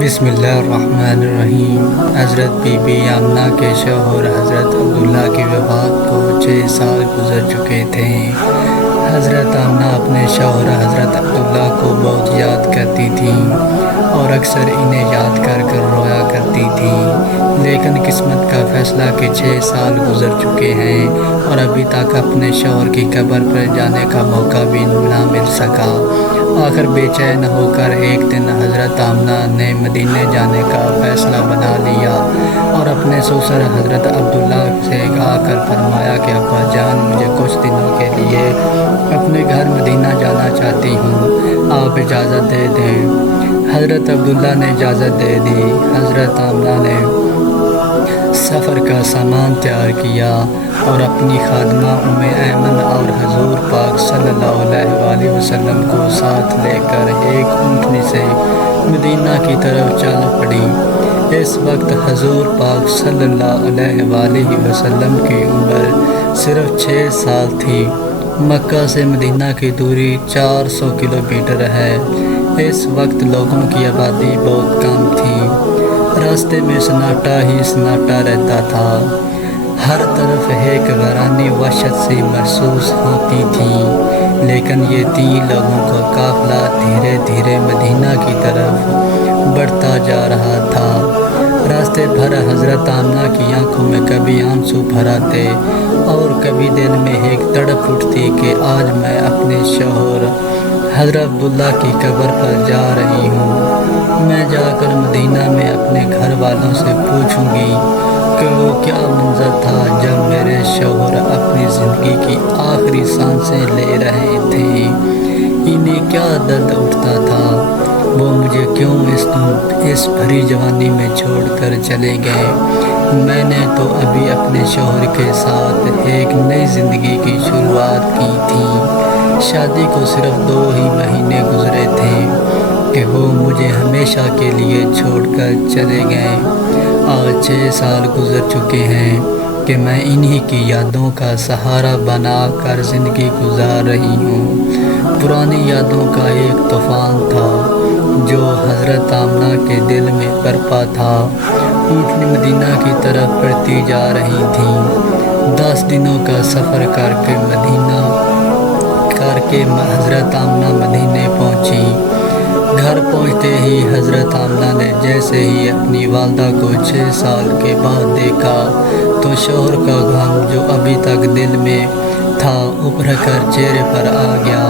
بسم اللہ الرحمن الرحیم۔ حضرت بی بی آمنہ کے شوہر حضرت عبداللہ کی وفات کو 6 سال گزر چکے تھے۔ حضرت آمنہ اپنے شوہر حضرت عبداللہ کو بہت یاد کرتی تھیں اور اکثر انہیں یاد کر رویا کرتی تھیں، لیکن قسمت کا فیصلہ کہ 6 سال گزر چکے ہیں اور ابھی تک اپنے شوہر کی قبر پر جانے کا موقع بھی نہ مل سکا۔ آخر بے چین ہو کر ایک دن حضرت آمنہ نے مدینے جانے کا فیصلہ بنا لیا اور اپنے سسر حضرت عبداللہ سے آ کر فرمایا کہ ابا جان، مجھے کچھ دنوں کے لیے اپنے گھر مدینہ جانا چاہتی ہوں، آپ اجازت دے دیں۔ حضرت عبداللہ نے اجازت دے دی۔ حضرت آمنہ نے سفر کا سامان تیار کیا اور اپنی خادمہ ام ایمن اور حضور پاک صلی اللہ علیہ وآلہ وسلم کو ساتھ لے کر ایک اونٹنی سے مدینہ کی طرف چل پڑی۔ اس وقت حضور پاک صلی اللہ علیہ وآلہ وسلم کی عمر صرف 6 سال تھی۔ مکہ سے مدینہ کی دوری 400 کلومیٹر ہے۔ اس وقت لوگوں کی آبادی بہت کم تھی۔ راستے میں سناٹا ہی سناٹا رہتا تھا۔ ہر طرف ایک ویرانی وحشت سی محسوس ہوتی تھی، لیکن یہ 3 لوگوں کا قافلہ دھیرے دھیرے مدینہ کی طرف بڑھتا جا رہا تھا۔ راستے بھر حضرت آمنہ کی آنکھوں میں کبھی آنسو بھر آتے اور کبھی دل میں ایک تڑپ اٹھتی کہ آج میں اپنے شوہر حضرت عبداللہ کی قبر پر جا رہی ہوں۔ میں جا کر مدینہ میں اپنے گھر والوں سے پوچھوں گی کہ وہ کیا منظر تھا جب میرے شوہر اپنی زندگی کی آخری سانسیں لے رہے تھے، انہیں کیا درد اٹھتا تھا، وہ مجھے کیوں اس بھری جوانی میں چھوڑ کر چلے گئے۔ میں نے تو ابھی اپنے شوہر کے ساتھ ایک نئی زندگی کی شروعات کی تھی۔ شادی کو صرف 2 ہی مہینے گزرے تھے کہ وہ مجھے ہمیشہ کے لیے چھوڑ کر چلے گئے۔ آج 6 سال گزر چکے ہیں کہ میں انہی کی یادوں کا سہارا بنا کر زندگی گزار رہی ہوں۔ پرانی یادوں کا ایک طوفان تھا جو حضرت آمنہ کے دل میں برپا تھا۔ اونٹنی مدینہ کی طرف بڑھتی جا رہی تھی۔ 10 دنوں کا سفر کر کے حضرت آمنہ مدینے پہنچی۔ گھر پہنچتے ہی حضرت آمنہ نے جیسے ہی اپنی والدہ کو 6 سال کے بعد دیکھا تو شوہر کا غم جو ابھی تک دل میں تھا ابھر کر چہرے پر آ گیا،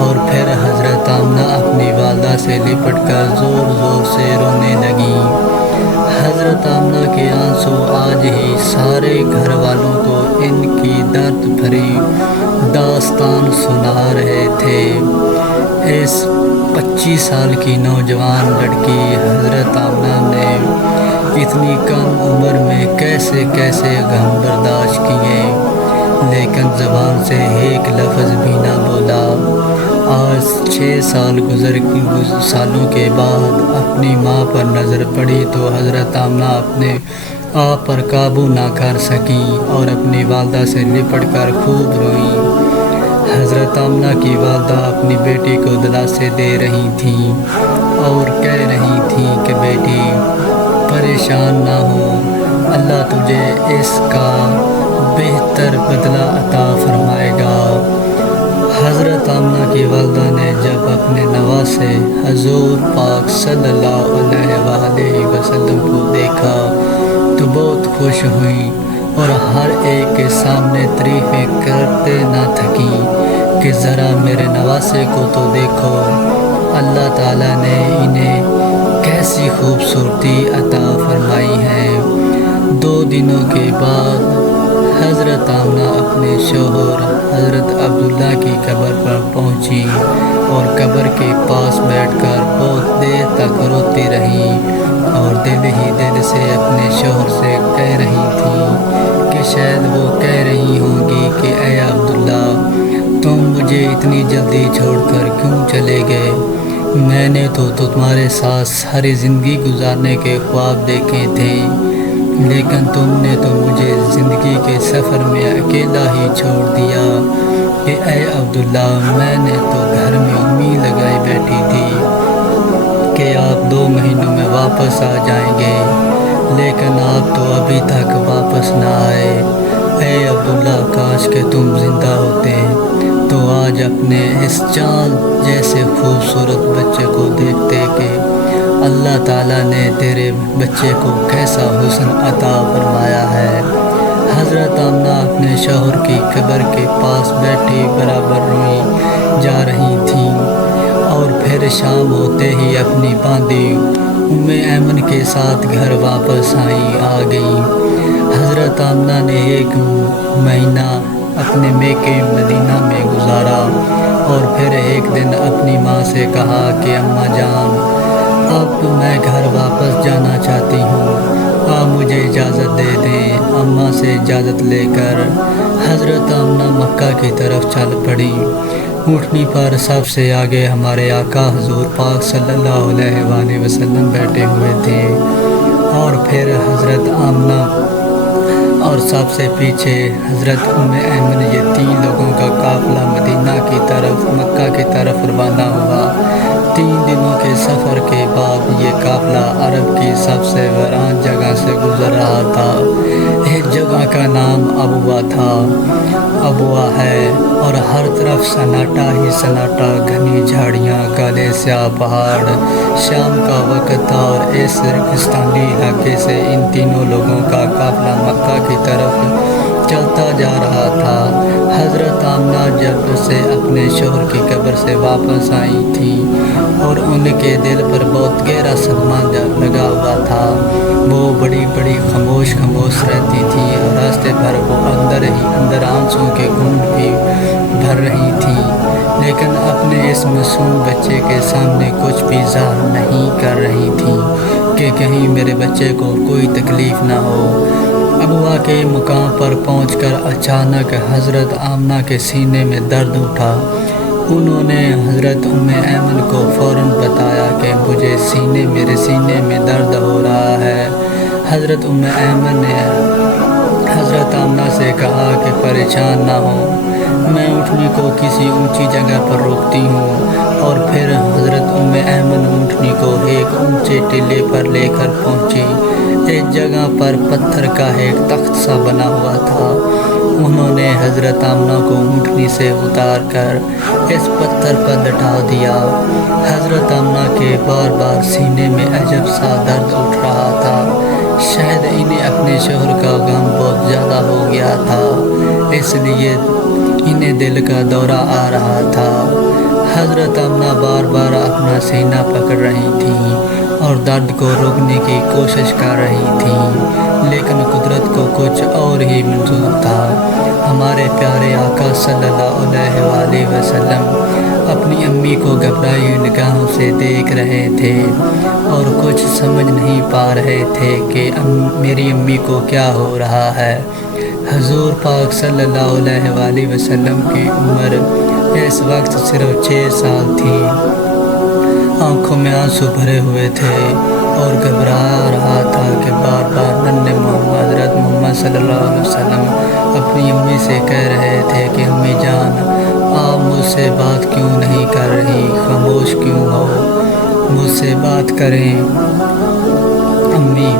اور پھر حضرت آمنہ اپنی والدہ سے لپٹ کر زور زور سے رونے لگی۔ حضرت آمنہ کے آنسو آج ہی سارے گھر والوں کو ان کی درد بھری داستان سنا رہے تھے۔ اس 25 سال کی نوجوان لڑکی حضرت آمنہ نے اتنی کم عمر میں کیسے غم برداشت کیے، لیکن زبان سے ایک لفظ بھی نہ بولا۔ آج 6 سالوں کے بعد اپنی ماں پر نظر پڑی تو حضرت آمنہ اپنے آپ پر قابو نہ کر سکی اور اپنی والدہ سے لپٹ کر خوب روئی۔ حضرت آمنہ کی والدہ اپنی بیٹی کو دلاسے دے رہی تھیں اور کہہ رہی تھیں کہ بیٹی پریشان نہ ہو، اللہ تجھے اس کا بہتر بدلہ عطا فرمائے گا۔ حضرت آمنہ کی والدہ نے جب اپنے نواسے حضور پاک صلی اللہ علیہ وآلہ وسلم کو دیکھا تو بہت خوش ہوئی اور ہر ایک کے سامنے تعریفیں کرتے نہ تھکیں کہ ذرا میرے نواسے کو تو دیکھو، اللہ تعالیٰ نے انہیں کیسی خوبصورتی عطا فرمائی ہے۔ 2 دنوں کے بعد حضرت آمنہ اپنے شوہر حضرت عبداللہ کی قبر پر پہنچی اور قبر کے پاس بیٹھ کر بہت دیر تک روتی رہی اور دل ہی دل سے اپنے شوہر سے کہہ رہی تھی کہ شاید وہ کہہ رہی ہوں گی کہ اے عبداللہ، تم مجھے اتنی جلدی چھوڑ کر کیوں چلے گئے؟ میں نے تو تمہارے ساتھ ساری زندگی گزارنے کے خواب دیکھے تھے، لیکن تم نے تو مجھے زندگی کے سفر میں اکیلا ہی چھوڑ دیا کہ اے عبداللہ، میں نے تو گھر میں امید لگائی بیٹھی تھی کہ آپ 2 مہینوں میں واپس آ جائیں گے، لیکن آپ تو ابھی تک واپس نہ آئے۔ اے عبداللہ، کاش کہ تم زندہ ہوتے تو آج اپنے اس چاند جیسے خوبصورت بچے کو دیکھتے کہ اللہ تعالیٰ نے تیرے بچے کو کیسا حسن عطا فرمایا ہے۔ حضرت آمنہ اپنے شوہر کی قبر کے پاس بیٹھی برابر روئی جا رہی تھیں، اور پھر شام ہوتے ہی اپنی باندی ایمن کے ساتھ گھر واپس آ گئی۔ حضرت آمنہ نے 1 مہینہ اپنے میکے مدینہ میں گزارا، اور پھر ایک دن اپنی ماں سے کہا کہ اماں جان، اب میں گھر واپس جانا چاہتی ہوں، آپ مجھے اجازت دے دیں۔ اماں سے اجازت لے کر حضرت آمنہ مکہ کی طرف چل پڑی۔ اونٹنی پر سب سے آگے ہمارے آقا حضور پاک صلی اللہ علیہ وآلہ وسلم بیٹھے ہوئے تھے، اور پھر حضرت آمنہ اور سب سے پیچھے حضرت ایمن، یہ 3 لوگوں کا قافلہ مدینہ کی طرف مکہ کی طرف روانہ ہوا۔ 3 دنوں کے سفر کے بعد یہ قافلہ عرب کی سب سے ویران جگہ سے گزر رہا تھا۔ اس جگہ کا نام ابوا تھا، ابوا ہے، اور ہر طرف سناٹا ہی سناٹا، گھنی جھاڑیاں، کالے سیاہ پہاڑ۔ شام کا وقت تھا، اور اس ریگستانی علاقے سے ان تینوں لوگوں کا قافلہ مکہ کی طرف چلتا جا رہا تھا۔ حضرت آمنہ جب سے اپنے شوہر کی قبر سے واپس آئی تھیں، اور ان کے دل پر بہت گہرا صدمہ لگا ہوا تھا۔ وہ بڑی خاموش رہتی تھیں، اور راستے پر وہ اندر آنسوں کے گھونٹ بھی بھر رہی تھیں، لیکن اپنے اس معصوم بچے کے سامنے کچھ بھی ظاہر نہیں کر رہی تھیں کہ کہیں میرے بچے کو کوئی تکلیف نہ ہو۔ ابوا کے مقام پر پہنچ کر اچانک حضرت آمنہ کے سینے میں درد اٹھا۔ انہوں نے حضرت ایمن کو فوراً بتایا کہ میرے سینے میں درد ہو رہا ہے۔ حضرت ایمن نے حضرت آمنہ سے کہا کہ پریشان نہ ہو، میں اونٹنی کو کسی اونچی جگہ پر روکتی ہوں۔ اور پھر حضرت ایمن اونٹنی کو ایک اونچے ٹیلے پر لے کر پہنچی۔ ایک جگہ پر پتھر کا ایک تخت سا بنا ہوا تھا۔ انہوں نے حضرت آمنہ کو اونٹنی سے اتار کر اس پتھر پر لٹا دیا۔ حضرت آمنہ کے بار سینے میں عجب سا درد اٹھ رہا تھا، شاید انہیں اپنے شوہر کا غم بہت زیادہ ہو گیا تھا، اس لیے انہیں دل کا دورہ آ رہا تھا۔ حضرت آمنہ بار اپنا سینہ پکڑ رہی تھیں اور درد کو روکنے کی کوشش کر رہی تھیں، لیکن قدرت کو کچھ اور ہی منظور تھا۔ ہمارے پیارے آقا صلی اللہ علیہ وآلہ وسلم اپنی امی کو گھبرائی ہوئی نگاہوں سے دیکھ رہے تھے، اور کچھ سمجھ نہیں پا رہے تھے کہ میری امی کو کیا ہو رہا ہے۔ حضور پاک صلی اللہ علیہ وآلہ وسلم کی عمر اس وقت صرف 6 سال تھی۔ آنکھوں میں آنسو بھرے ہوئے تھے، اور گھبرا رہا تھا کہ بار ننھے حضرت محمد صلی اللہ علیہ وسلم اپنی امی سے کہہ رہے تھے کہ امی جان، آپ مجھ سے بات کیوں نہیں کر رہی، خاموش کیوں ہو، مجھ سے بات کریں امی۔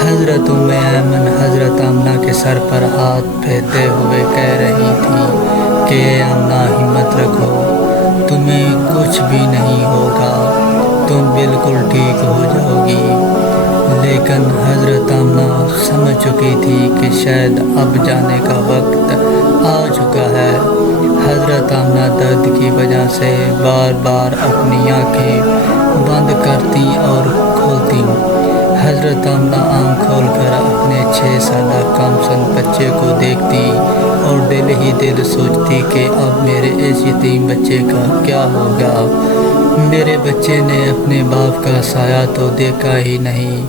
حضرت ایمن حضرت آمنہ کے سر پر ہاتھ پھیرتے ہوئے کہہ رہی تھی کہ اے آمنہ، ہمت رکھو، تمہیں کچھ بھی نہیں ہوگا، تم بالکل ٹھیک ہو جاؤ گی۔ لیکن حضرت آمنہ سمجھ چکی تھی کہ شاید اب جانے کا وقت آ چکا ہے۔ حضرت آمنہ درد کی وجہ سے بار اپنی آنکھیں بند کرتی اور کھولتی۔ حضرت آمنہ آنکھ کھول کر اپنے 6 سالہ کم سن بچے کو دیکھتی، اور دل ہی دل سوچتی کہ اب میرے اس یتیم بچے کا کیا ہوگا۔ میرے بچے نے اپنے باپ کا سایہ تو دیکھا ہی نہیں،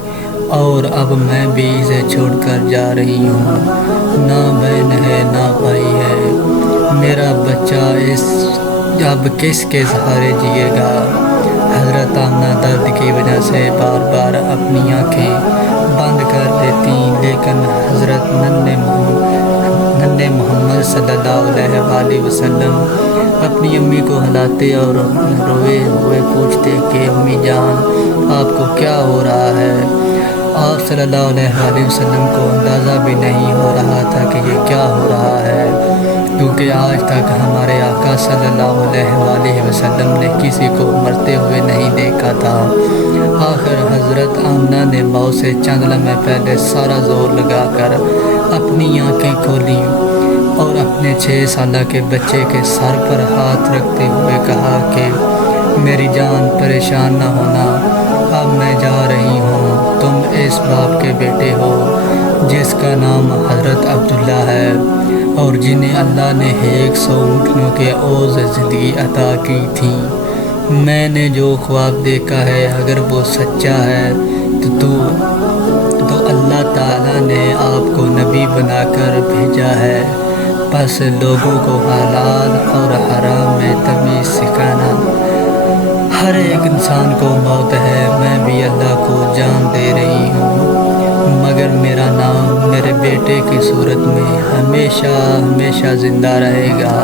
اور اب میں بھی اسے چھوڑ کر جا رہی ہوں، نہ بہن ہے نہ بھائی ہے، میرا بچہ اب کس کے سہارے جیے گا۔ حضرت آمنہ درد کی وجہ سے بار اپنی آنکھیں بند کر دیتی، لیکن حضرت ننھے محمد صلی اللہ علیہ وآلہ وسلم اپنی امی کو ہلاتے اور روئے ہوئے پوچھتے کہ امی جان، آپ کو کیا ہو رہا ہے؟ آپ صلی اللہ علیہ وسلم کو اندازہ بھی نہیں ہو رہا تھا کہ یہ کیا ہو رہا ہے، کیونکہ آج تک ہمارے آقا صلی اللہ علیہ وسلم نے کسی کو مرتے ہوئے نہیں دیکھا تھا۔ آخر حضرت آمنہ نے موت سے چند لمحے پہلے سارا زور لگا کر اپنی آنکھیں کھولیں اور اپنے 6 سالہ کے بچے کے سر پر ہاتھ رکھتے ہوئے کہا کہ میری جان پریشان نہ ہونا، اب میں جا رہی ہوں، تم اس باپ کے بیٹے ہو جس کا نام حضرت عبداللہ ہے اور جنہیں اللہ نے 100 اونٹنوں کے عوض زندگی عطا کی تھی۔ میں نے جو خواب دیکھا ہے اگر وہ سچا ہے تو اللہ تعالیٰ نے آپ کو نبی بنا کر بھیجا ہے، بس لوگوں کو حلال اور حرام میں تمیز سکھانا۔ ہر ایک انسان کو موت ہے، میں بھی اللہ کو جان دے رہی ہوں، مگر میرا نام میرے بیٹے کی صورت میں ہمیشہ ہمیشہ زندہ رہے گا۔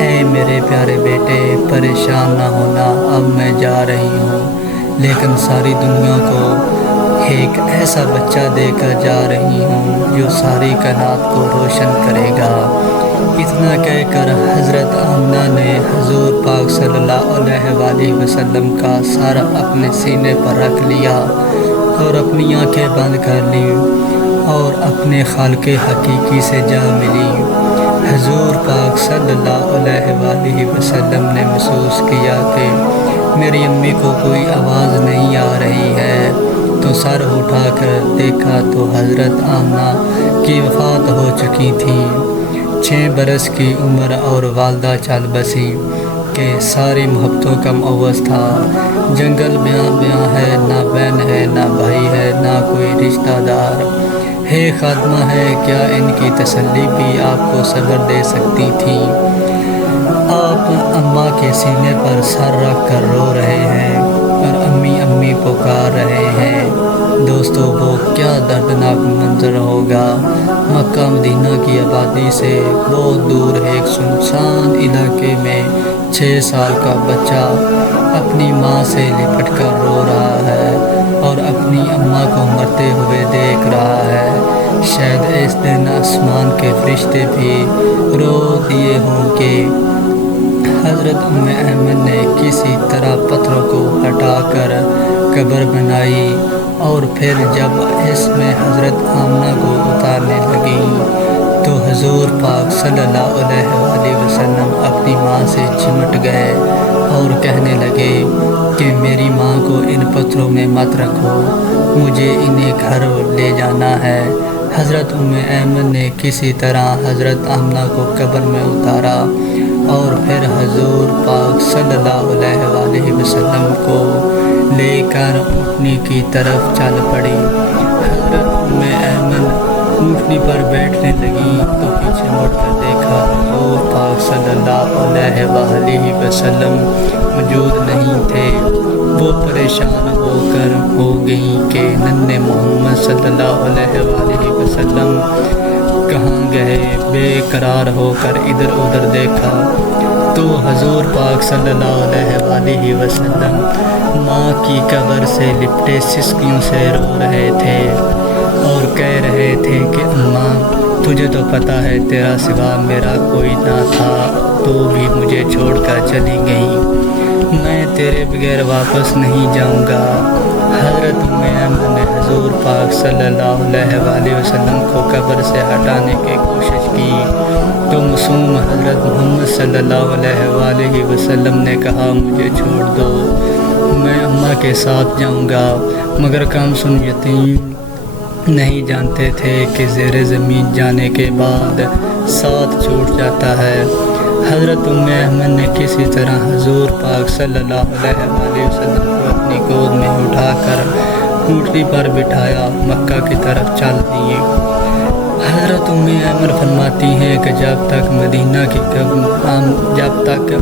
اے میرے پیارے بیٹے، پریشان نہ ہونا، اب میں جا رہی ہوں، لیکن ساری دنیا کو ایک ایسا بچہ دے کر جا رہی ہوں جو ساری کائنات کو روشن کرے گا۔ اتنا کہہ کر حضرت آمنہ نے حضور پاک صلی اللہ علیہ وسلم کا سر اپنے سینے پر رکھ لیا اور اپنی آنکھیں بند کر لیں اور اپنے خالق حقیقی سے جا ملی۔ حضور پاک صلی اللہ علیہ وسلم نے محسوس کیا کہ میری امی کو کوئی آواز نہیں آ رہی ہے، تو سر اٹھا کر دیکھا تو حضرت آمنہ کی وفات ہو چکی تھی۔ 6 برس کی عمر اور والدہ چل بسی کہ ساری محبتوں کا معوض تھا۔ جنگل بیاں ہے، نہ بہن ہے، نہ بھائی ہے، نہ کوئی رشتہ دار ہے، خادمہ ہے، کیا ان کی تسلی بھی آپ کو صبر دے سکتی تھی؟ آپ اماں کے سینے پر سر رکھ کر رو رہے ہیں اور امی امی پکار رہے ہیں۔ دوستو، وہ کیا دردناک منظر ہوگا۔ مکہ مدینہ کی آبادی سے بہت دور ایک سنسان علاقے میں 6 سال کا بچہ اپنی ماں سے لپٹ کر رو رہا ہے اور اپنی اماں کو مرتے ہوئے دیکھ رہا ہے۔ شاید اس دن آسمان کے فرشتے بھی رو دیے ہوں کہ حضرت ایمن نے کسی طرح پتھروں کو ہٹا کر قبر بنائی اور پھر جب اس میں حضرت آمنہ کو اتارنے لگی تو حضور پاک صلی اللہ علیہ وسلم اپنی ماں سے چمٹ گئے اور کہنے لگے کہ میری ماں کو ان پتھروں میں مت رکھو، مجھے انہیں گھر لے جانا ہے۔ حضرت ایمن نے کسی طرح حضرت آمنہ کو قبر میں اتارا اور پھر حضور پاک صلی اللہ علیہ وسلم کو لے کر اونٹنی کی طرف چل پڑی۔ حضرت ایمن اونٹنی پر بیٹھنے لگی تو پیچھے مڑ کر دیکھا حضور پاک صلی اللہ علیہ وسلم موجود نہیں تھے۔ وہ پریشان ہو گئیں کہ ننھے محمد صلی اللہ علیہ وسلم کہاں گئے۔ بے قرار ہو کر ادھر ادھر دیکھا تو حضور پاک صلی اللہ علیہ وسلم ماں کی قبر سے لپٹے سسکیوں سے رو رہے تھے اور کہہ رہے تھے کہ اماں، تجھے تو پتہ ہے تیرا سوا میرا کوئی نہ تھا، تو بھی مجھے چھوڑ کر چلی گئی، میں تیرے بغیر واپس نہیں جاؤں گا۔ حضرت ایمن نے حضور پاک صلی اللہ علیہ وسلم کو قبر سے ہٹانے کی کوشش کی تو معصوم حضرت محمد صلی اللہ علیہ وسلم نے کہا مجھے چھوڑ دو، میں اماں کے ساتھ جاؤں گا۔ مگر کم سن یتیم نہیں جانتے تھے کہ زیر زمین جانے کے بعد ساتھ چھوٹ جاتا ہے۔ حضرت ایمن نے کسی طرح حضور پاک صلی اللہ علیہ وسلم کو اپنی گود میں اٹھا کر اونٹنی پر بٹھایا، مکہ کی طرف چل دیے۔ حضرت ایمن فرماتی ہیں کہ جب تک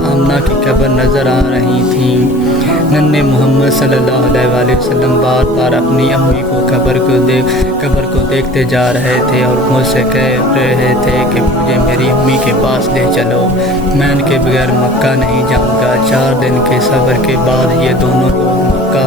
آمنہ کی قبر نظر آ رہی تھی، ننھے محمد صلی اللہ علیہ وسلم بار بار اپنی امی کو قبر کو دیکھتے جا رہے تھے اور مجھ سے کہہ رہے تھے کہ مجھے میری امی کے پاس لے چلو، میں ان کے بغیر مکہ نہیں جاؤں گا۔ 4 دن کے سفر کے بعد یہ دونوں لوگ مکہ